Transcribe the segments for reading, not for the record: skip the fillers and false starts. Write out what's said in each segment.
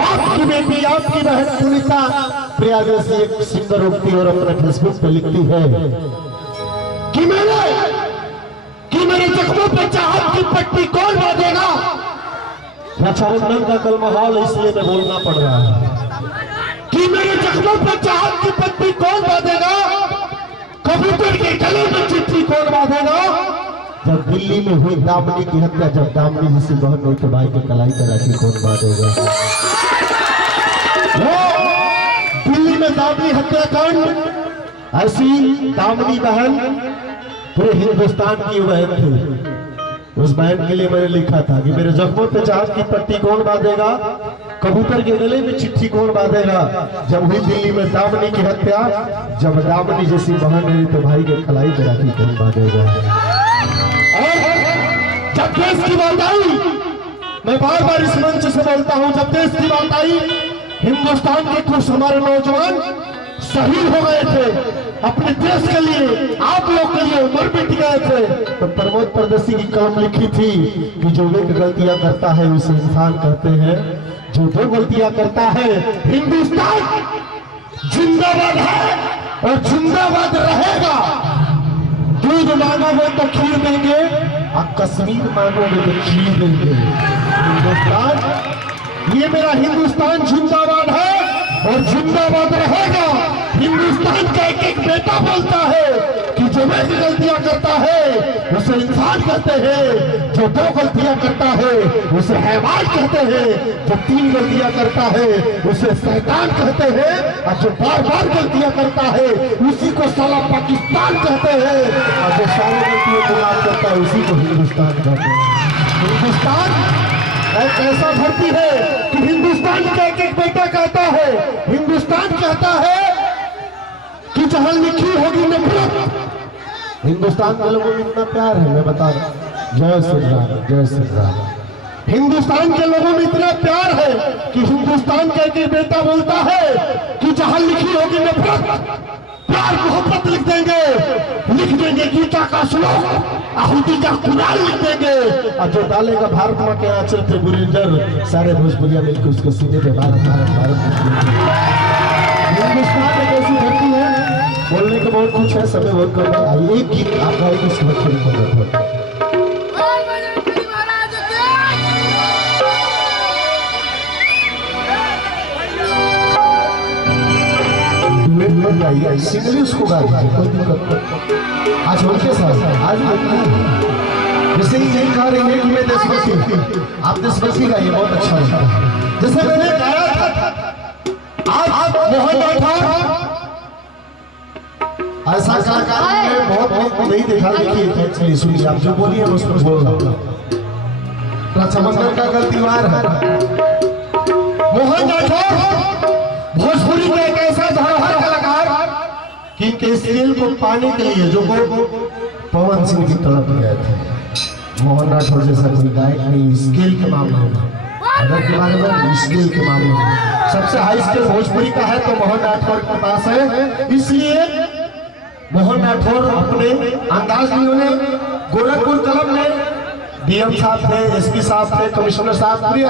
आपकी बेटी आपकी बहन सुनीता प्रयाग से एक सुंदर उक्ति और अपने फेसबुक पे लिखती है कि मेरे जख्मों पे चाहत की पट्टी कौन बांधेगा। रक्षाबंधन का कल माहौल इसलिए मैं बोलना पड़ रहा है कि मेरे जख्मों पे चाहत की पट्टी कौन बांधेगा, कबूतर के गले में चिट्ठी कौन बांधेगा। जब दिल्ली में हुई दामिनी की हत्या, जब दामिनी जिसी बहन ने भाई के कलाई पर राखी कौन बांधेगा। दिल्ली में दामिनी हत्याकांड, ऐसी दामिनी बहन पूरे हिंदुस्तान की बहन थी। उस बहन के लिए मैंने लिखा था कि मेरे जख्मों पे चाहत की पट्टी कौन बांधेगा, कबूतर के गले में चिट्ठी कौन बांधेगा। जब हुई दिल्ली में दामिनी की हत्या, जब दामिनी जैसी बहन है तो भाई के कलाई पे राखी कौन बांधेगा। जब देश की बात आई, मैं बार बार इस मंच से बोलता हूं, जब देश की बात आई, हिंदुस्तान के कुछ हमारे नौजवान शहीद हो गए थे अपने देश के लिए, आप लोग के लिए उम्र भी गए थे। तो प्रमोद परदेसी की कलम लिखी थी कि जो एक गलतियां करता है उसे इंसान कहते हैं, जो दो गलतियां करता है। हिंदुस्तान जिंदाबाद है और जिंदाबाद रहेगा। दूध मांगोगे तो खीर देंगे और कश्मीर मांगोगे तो खीर देंगे। हिंदुस्तान, ये मेरा हिंदुस्तान जिंदाबाद है और जिंदाबाद रहेगा। हिंदुस्तान का एक एक बेटा बोलता है कि जो एक गलतियां करता है उसे इंसान कहते हैं, जो दो गलतियां करता है उसे हैवान कहते हैं, जो तीन गलतियां करता है उसे शैतान कहते हैं, और जो बार बार गलतियां करता है उसी को साला पाकिस्तान कहते हैं, और जो सारी गलतियों को माफ करता है उसी को हिंदुस्तान कहते हैं। हिंदुस्तान एक ऐसा धरती है कि हिंदुस्तान का एक एक बेटा कहता है, हिंदुस्तान कहता है कि जहां लिखी होगी नफरत। हिंदुस्तान के लोगों में इतना प्यार है, मैं बता रहा हूं। जय श्री राम, जय श्री राम। हिंदुस्तान के लोगों में इतना प्यार है कि हिंदुस्तान का एक एक बेटा बोलता है कि जहां लिखी होगी नफरत, प्यार मोहब्बत लिख देंगे गीता का श्लोक, आहुति का कुरान लिख देंगे, और जो डालेगा भारत माँ के आंचल पे गुरिंदर, सारे भोजपुरिया मिलकर उसको सीने पे भारत भारत भारत। हिंदुस्तान एक ऐसी धरती है, बोलने का बहुत कुछ है, समय बहुत कम है। एक गीत आप गाएंगे इस वक्त सिंगली उसको गा दीजिए, कोई दिक्कत नहीं। आज उनके साथ आज जैसे ही यही गा रही है कि मैं देशभक्ति, आप देशभक्ति गाइए, बहुत अच्छा लगता है। जैसे मैंने गाया था आज मोहन राठौर ऐसा कलाकार मैंने बहुत नहीं देखा। देखिए एक्चुअली सुनिए, आप जो बोलिए उस पर बोल रहा हूँ। रक्षाबंधन का कल त्योहार है। मोहन राठौर भोजपुरी का एक ऐसा धरोहर कलाकार कि इनके स्केल को पाने के लिए जो पवन सिंह की तरफ गए थे, मोहन राठौर जैसा कोई गायक नहीं स्केल के मामले में, अगर के बारे में स्केल के मामले में सबसे हाई स्केल भोजपुरी का है तो मोहन राठौर के पास है। इसलिए मोहन राठौर अपने अंदाज में उन्हें गोरखपुर कलम ने डीएम साहब थे, एसपी साहब थे, कमिश्नर साहब, पूरे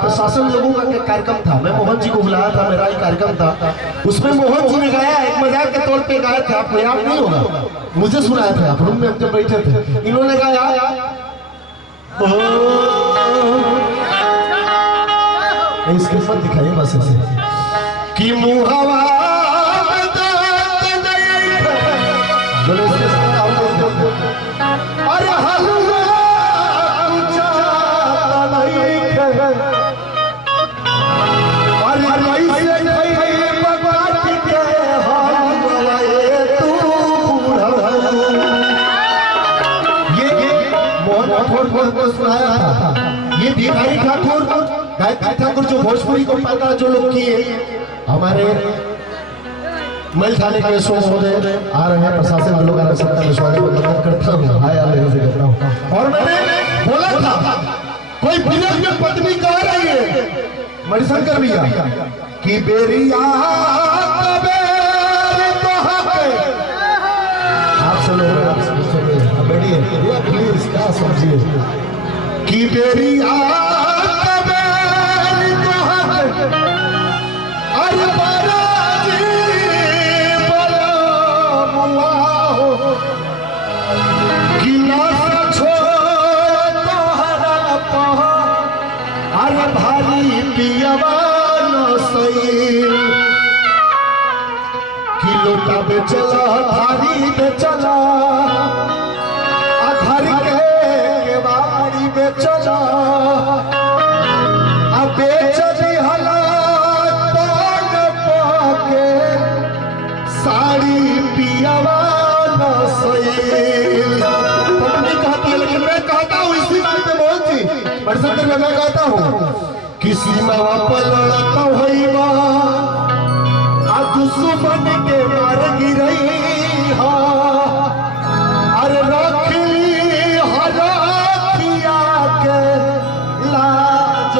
प्रशासन लोगों का कार्यक्रम था। मैं मोहन जी को बुलाया था, मेरा ही कार्यक्रम था। उसमें मोहन जी ने गाया, एक मजाक के तौर पे गाए थे, आपको याद नहीं होगा, मुझे सुनाया था, आप रूम में हम जब बैठे थे, इन्होंने गाया इसके साथ दिखाइए बस ऐसे कि मुहावा अरे हलवा सुनाया था। ये भिखारी ठाकुर, गायत्री ठाकुर जो भोजपुरी को पैदा जो लोग किए, हमारे मेल थाने के शो महोदय आ रहे हैं, प्रशासन वालों का सत्ता में स्वागत वंदन करता हूँ, हाय आले से करता हूँ। और मैंने बोला था कोई विलेज में पत्नी कह रही है मणिशंकर भैया कि बेरिया आप सुनो, बैठिए प्लीज, क्या समझिए कि बेरिया भारी पियवा किलोटा बेचला, थारी बेचला, घर के बाड़ी बेचला, बेचली हला के साड़ी पियवा पत्नी कहती है, लेकिन मैं कहता हूँ इसी बात में बहुत ही बरसत में मैं कहता हूँ किसी मावा पर लड़ता हुई दुश्मन के मार गिरई, अरे रखली हरखिया के लाज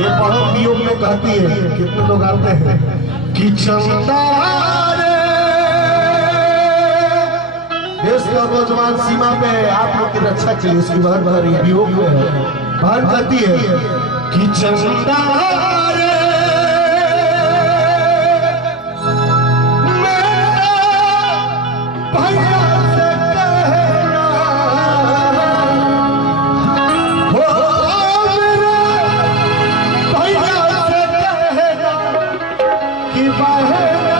ये पढ़ो वियोग में कहती है, कितने लोग आते हैं कि चंदा देश का नौजवान सीमा पे आप लोग की रक्षा के लिए उसकी बहन बह रही है, बहन कहती है कि चंदा भैया से कहना, हो भैया से कहना कि बहना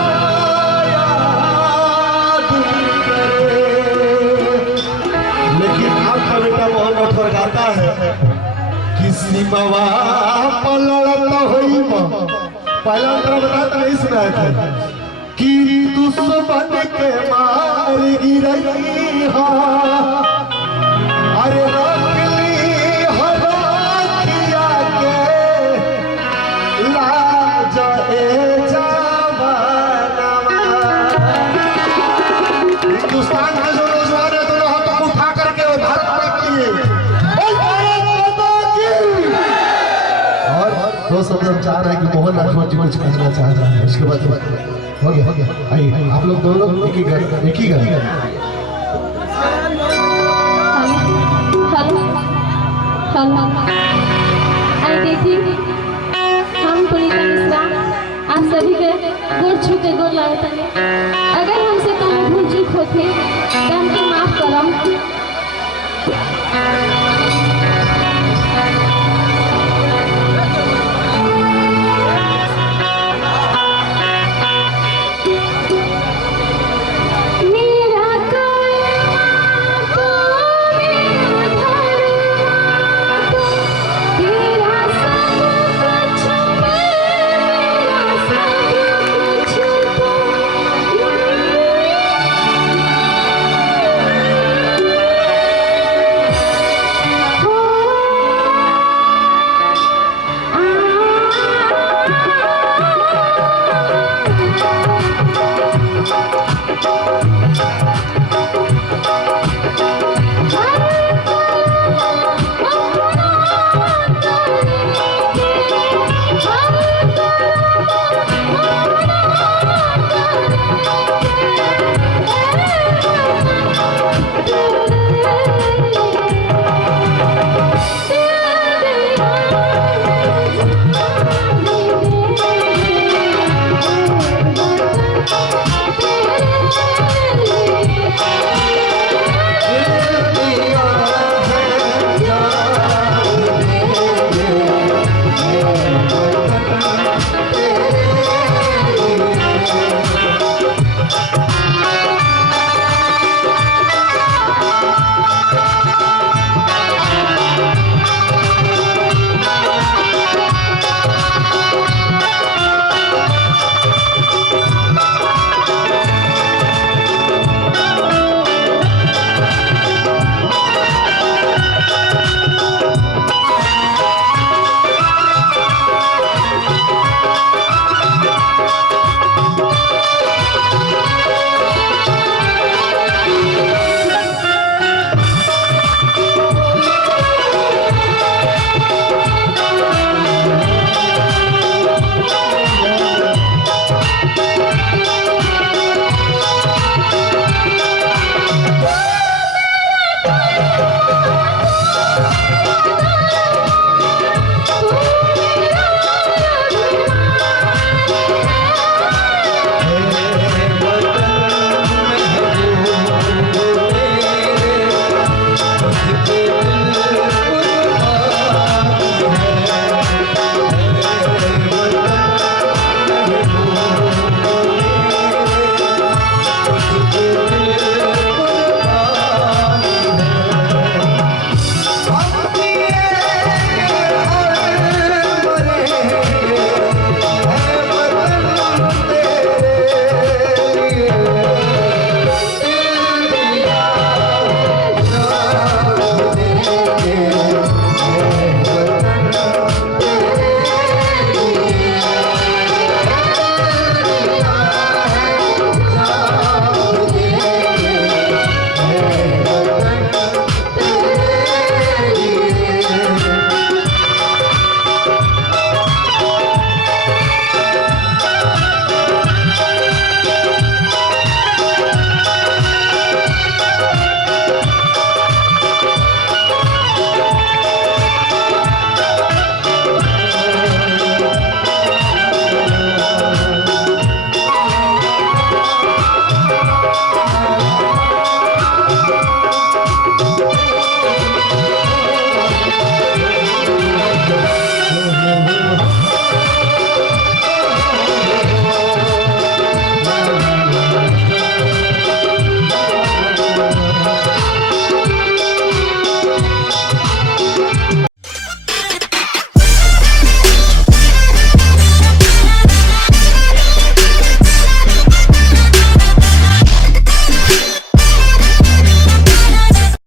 मोहन गाता है किसी मवा पलड़ता हुई पहला अंतर बताता नहीं सुनाया था कि दुश्मन के मार गिरई, अरे रखली हरखिया के लाज हिंदुस्तान का जो रोजगार है दोनों हाथों उठा करके भारत दो शब्द हम चाह रहे हैं कि मोहन राठौर जी कुछ कहना चाह रहे हैं, उसके बाद हो गया आइए आप लोग दोनों एक ही घर देखिए हम पुनीता मिश्रा आप सभी के गोर छू के गोर लागत हैं।